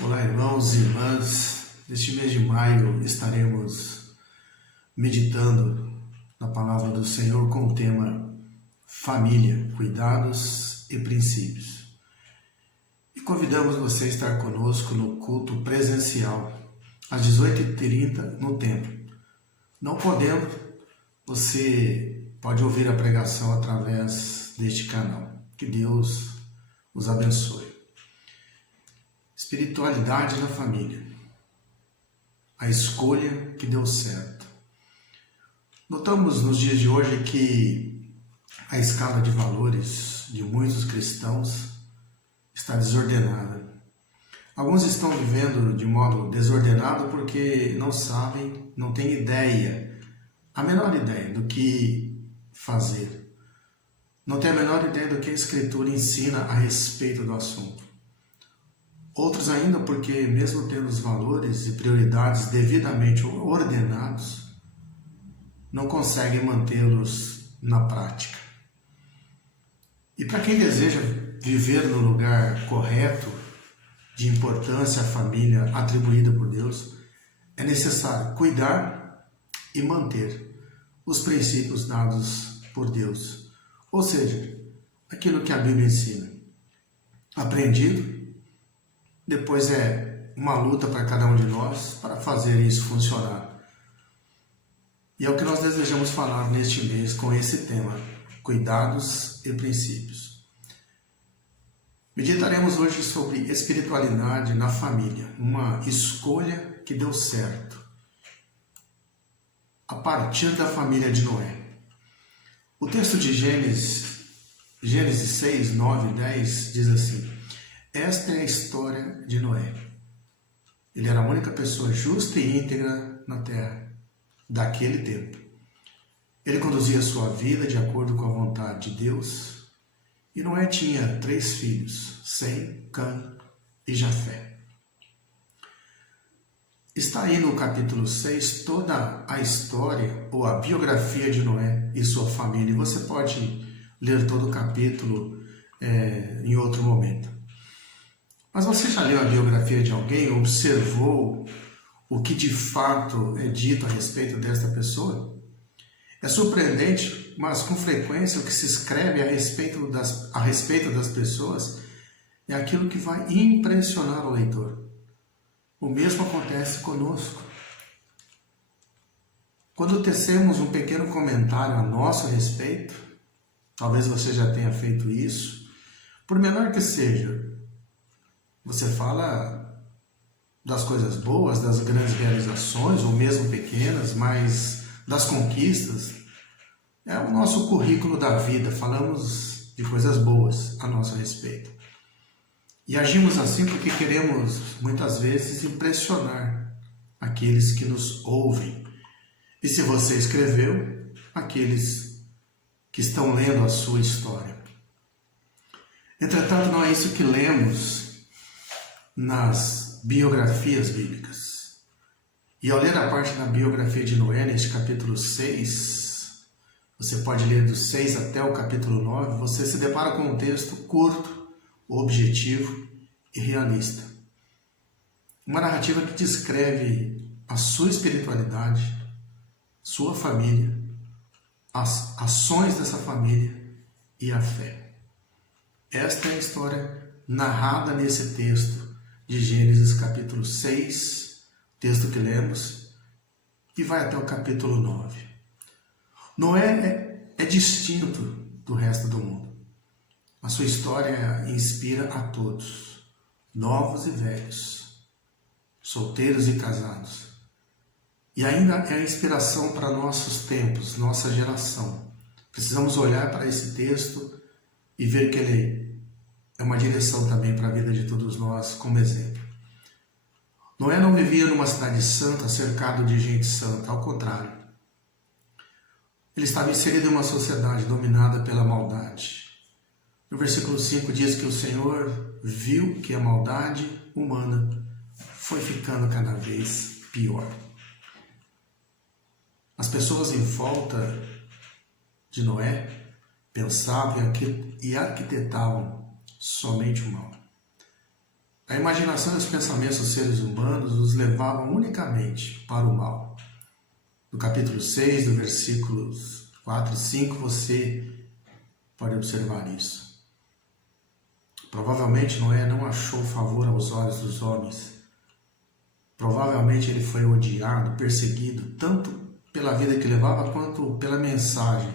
Olá, irmãos e irmãs. Neste mês de maio estaremos meditando na palavra do Senhor com o tema Família, Cuidados e Princípios. E convidamos você a estar conosco no culto presencial, às 18h30 no templo. Não podendo, você pode ouvir a pregação através deste canal. Que Deus os abençoe. Espiritualidade na família. A escolha que deu certo. Notamos nos dias de hoje que a escala de valores de muitos cristãos está desordenada. Alguns estão vivendo de modo desordenado porque não sabem, não têm ideia, a menor ideia do que fazer. Não têm a menor ideia do que a Escritura ensina a respeito do assunto. Outros ainda porque, mesmo tendo os valores e prioridades devidamente ordenados, não conseguem mantê-los na prática. E para quem deseja viver no lugar correto, de importância à família atribuída por Deus, é necessário cuidar e manter os princípios dados por Deus. Ou seja, aquilo que a Bíblia ensina. Aprendido, depois é uma luta para cada um de nós para fazer isso funcionar. E é o que nós desejamos falar neste mês com esse tema, cuidados e princípios. Meditaremos hoje sobre espiritualidade na família, uma escolha que deu certo. A partir da família de Noé. O texto de Gênesis 6, 9 e 10 diz assim: esta é a história de Noé. Ele era a única pessoa justa e íntegra na terra, daquele tempo. Ele conduzia sua vida de acordo com a vontade de Deus. E Noé tinha 3 filhos, Sem, Cã e Jafé. Está aí no capítulo 6 toda a história ou a biografia de Noé e sua família. E você pode ler todo o capítulo em outro momento. Mas você já leu a biografia de alguém? Observou o que de fato é dito a respeito desta pessoa? É surpreendente, mas com frequência o que se escreve a respeito das pessoas é aquilo que vai impressionar o leitor. O mesmo acontece conosco. Quando tecemos um pequeno comentário a nosso respeito, talvez você já tenha feito isso, por menor que seja, você fala das coisas boas, das grandes realizações, ou mesmo pequenas, mas das conquistas. É o nosso currículo da vida, falamos de coisas boas a nosso respeito. E agimos assim porque queremos, muitas vezes, impressionar aqueles que nos ouvem. E se você escreveu, aqueles que estão lendo a sua história. Entretanto, não é isso que lemos nas biografias bíblicas. E ao ler a parte da biografia de Noé, neste capítulo 6, você pode ler do 6 até o capítulo 9, você se depara com um texto curto, objetivo e realista. Uma narrativa que descreve a sua espiritualidade, sua família, as ações dessa família e a fé. Esta é a história narrada nesse texto de Gênesis capítulo 6, texto que lemos, e vai até o capítulo 9. Noé é distinto do resto do mundo. A sua história inspira a todos, novos e velhos, solteiros e casados. E ainda é a inspiração para nossos tempos, nossa geração. Precisamos olhar para esse texto e ver que ele é uma direção também para a vida de todos nós como exemplo. Noé não vivia numa cidade santa, cercado de gente santa, ao contrário. Ele estava inserido em uma sociedade dominada pela maldade. No versículo 5 diz que o Senhor viu que a maldade humana foi ficando cada vez pior. As pessoas em volta de Noé pensavam e arquitetavam somente o mal. A imaginação e os pensamentos dos seres humanos os levavam unicamente para o mal. No capítulo 6, do versículos 4 e 5, você pode observar isso. Provavelmente Noé não achou favor aos olhos dos homens. Provavelmente ele foi odiado, perseguido, tanto pela vida que levava, quanto pela mensagem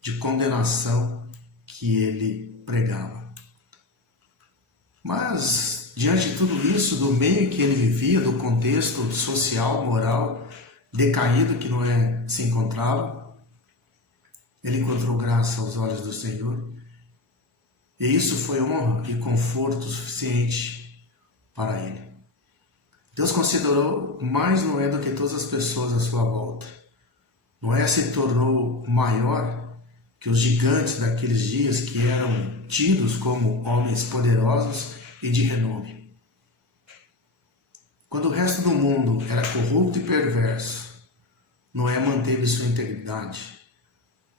de condenação que ele pregava. Mas, diante de tudo isso, do meio que ele vivia, do contexto social, moral, decaído que Noé se encontrava, ele encontrou graça aos olhos do Senhor. E isso foi honra e conforto suficiente para ele. Deus considerou mais Noé do que todas as pessoas à sua volta. Noé se tornou maior que os gigantes daqueles dias, que eram tidos como homens poderosos e de renome. Quando o resto do mundo era corrupto e perverso, Noé manteve sua integridade.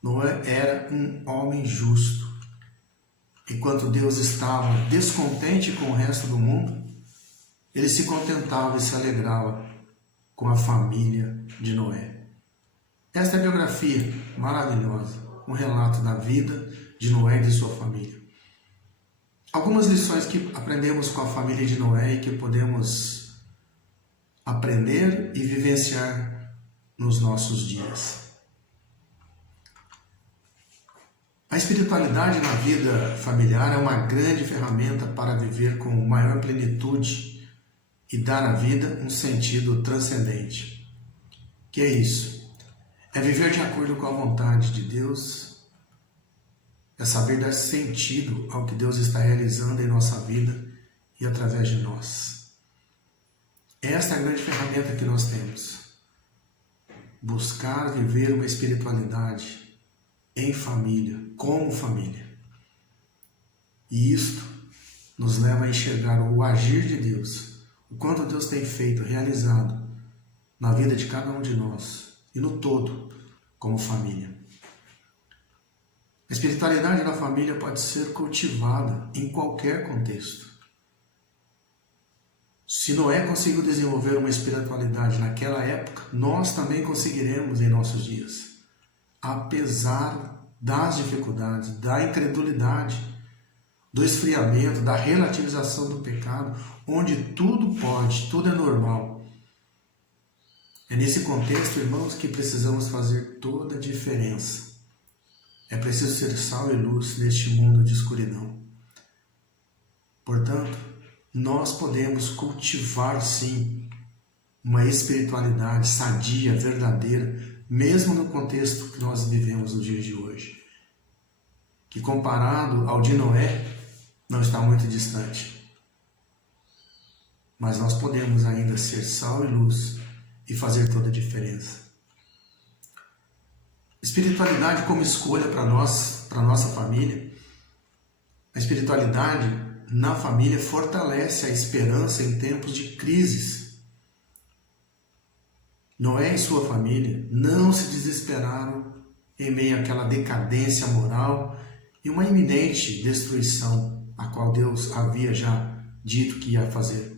Noé era um homem justo. Enquanto Deus estava descontente com o resto do mundo, ele se contentava e se alegrava com a família de Noé. Esta é a biografia maravilhosa, um relato da vida de Noé e de sua família. Algumas lições que aprendemos com a família de Noé e que podemos aprender e vivenciar nos nossos dias. A espiritualidade na vida familiar é uma grande ferramenta para viver com maior plenitude e dar à vida um sentido transcendente. Que é isso? É viver de acordo com a vontade de Deus, é saber dar sentido ao que Deus está realizando em nossa vida e através de nós. Esta é a grande ferramenta que nós temos. Buscar viver uma espiritualidade em família, como família. E isto nos leva a enxergar o agir de Deus, o quanto Deus tem feito, realizado na vida de cada um de nós e no todo, como família. A espiritualidade da família pode ser cultivada em qualquer contexto. Se Noé conseguiu desenvolver uma espiritualidade naquela época, nós também conseguiremos em nossos dias. Apesar das dificuldades, da incredulidade, do esfriamento, da relativização do pecado, onde tudo pode, tudo é normal. É nesse contexto, irmãos, que precisamos fazer toda a diferença. É preciso ser sal e luz neste mundo de escuridão. Portanto, nós podemos cultivar, sim, uma espiritualidade sadia, verdadeira, mesmo no contexto que nós vivemos nos dias de hoje, que comparado ao de Noé, não está muito distante. Mas nós podemos ainda ser sal e luz e fazer toda a diferença. Espiritualidade como escolha para nós, para nossa família. A espiritualidade na família fortalece a esperança em tempos de crises. Noé e sua família não se desesperaram em meio àquela decadência moral e uma iminente destruição, a qual Deus havia já dito que ia fazer.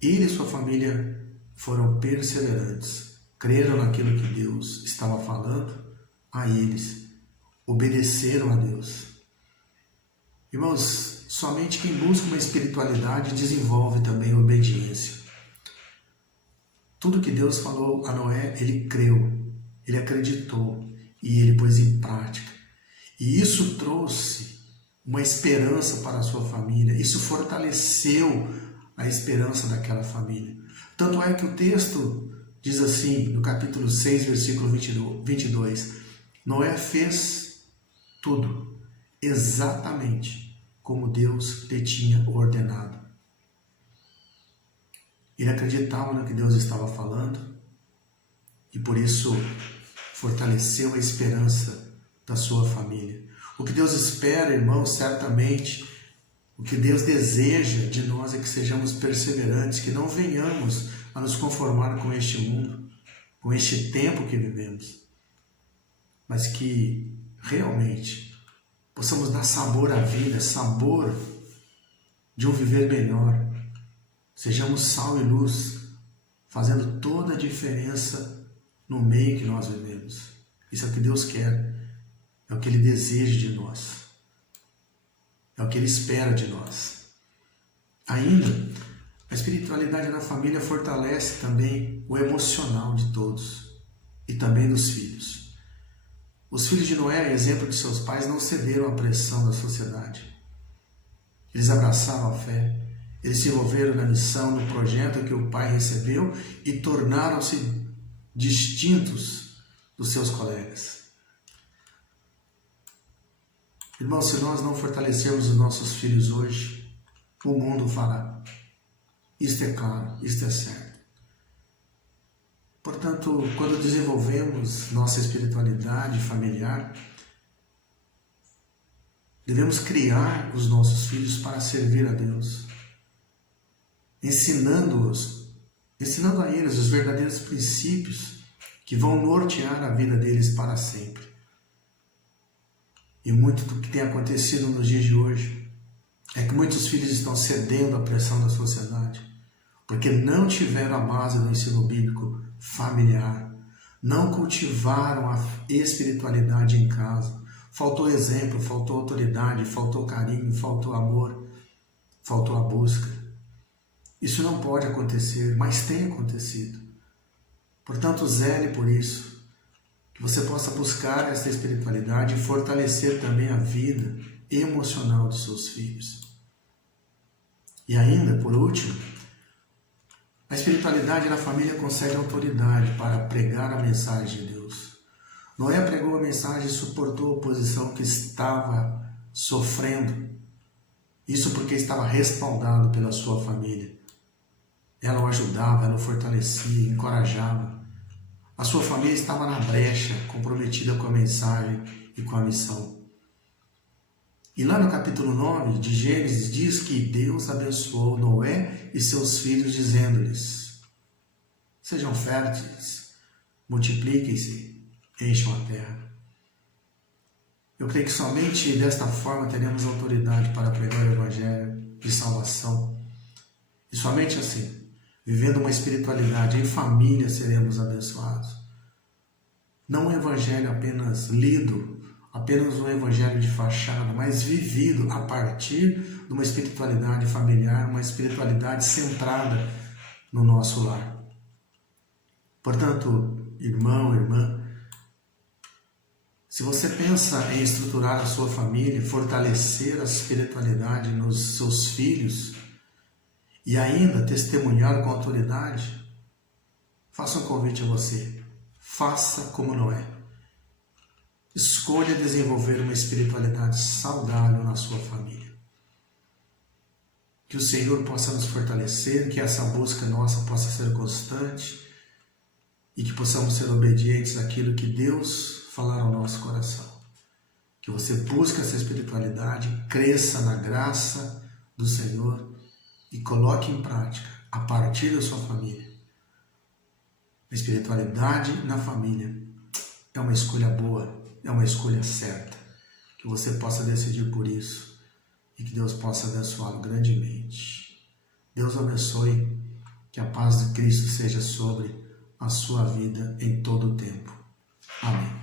Ele e sua família foram perseverantes, creram naquilo que Deus estava falando a eles, obedeceram a Deus. Irmãos, somente quem busca uma espiritualidade desenvolve também obediência. Tudo que Deus falou a Noé, ele creu, ele acreditou e ele pôs em prática. E isso trouxe uma esperança para a sua família, isso fortaleceu a esperança daquela família. Tanto é que o texto diz assim, no capítulo 6, versículo 22, Noé fez tudo exatamente como Deus lhe tinha ordenado. Ele acreditava no que Deus estava falando e por isso fortaleceu a esperança da sua família. O que Deus espera, irmãos, certamente, o que Deus deseja de nós é que sejamos perseverantes, que não venhamos a nos conformar com este mundo, com este tempo que vivemos, mas que realmente possamos dar sabor à vida, sabor de um viver melhor. Sejamos sal e luz, fazendo toda a diferença no meio que nós vivemos. Isso é o que Deus quer, é o que Ele deseja de nós, é o que Ele espera de nós. Ainda, a espiritualidade na família fortalece também o emocional de todos e também dos filhos. Os filhos de Noé, exemplo de seus pais, não cederam à pressão da sociedade. Eles abraçaram a fé, eles se envolveram na missão, no projeto que o pai recebeu e tornaram-se distintos dos seus colegas. Irmãos, se nós não fortalecermos os nossos filhos hoje, o mundo fará. Isto é claro, isto é certo. Portanto, quando desenvolvemos nossa espiritualidade familiar, devemos criar os nossos filhos para servir a Deus, ensinando a eles os verdadeiros princípios que vão nortear a vida deles para sempre. E muito do que tem acontecido nos dias de hoje é que muitos filhos estão cedendo à pressão da sociedade, porque não tiveram a base do ensino bíblico familiar, não cultivaram a espiritualidade em casa. Faltou exemplo, faltou autoridade, faltou carinho, faltou amor, faltou a busca. Isso não pode acontecer, mas tem acontecido. Portanto, zele por isso, que você possa buscar essa espiritualidade e fortalecer também a vida emocional de seus filhos. E ainda, por último, a espiritualidade na família concede autoridade para pregar a mensagem de Deus. Noé pregou a mensagem e suportou a oposição que estava sofrendo. Isso porque estava respaldado pela sua família. Ela o ajudava, ela o fortalecia, encorajava. A sua família estava na brecha, comprometida com a mensagem e com a missão. E lá no capítulo 9 de Gênesis diz que Deus abençoou Noé e seus filhos, dizendo-lhes: sejam férteis, multipliquem-se, encham a terra. Eu creio que somente desta forma teremos autoridade para pregar o Evangelho de salvação. E somente assim, vivendo uma espiritualidade em família, seremos abençoados. Não um Evangelho apenas lido, apenas um Evangelho de fachada, mas vivido a partir de uma espiritualidade familiar, uma espiritualidade centrada no nosso lar. Portanto, irmão, irmã, se você pensa em estruturar a sua família, fortalecer a espiritualidade nos seus filhos e ainda testemunhar com autoridade, faça um convite a você. Faça como Noé. Escolha desenvolver uma espiritualidade saudável na sua família. Que o Senhor possa nos fortalecer, que essa busca nossa possa ser constante e que possamos ser obedientes àquilo que Deus falar ao nosso coração. Que você busque essa espiritualidade, cresça na graça do Senhor e coloque em prática, a partir da sua família. A espiritualidade na família é uma escolha boa, é uma escolha certa. Que você possa decidir por isso e que Deus possa abençoá-lo grandemente. Deus abençoe, que a paz de Cristo seja sobre a sua vida em todo o tempo. Amém.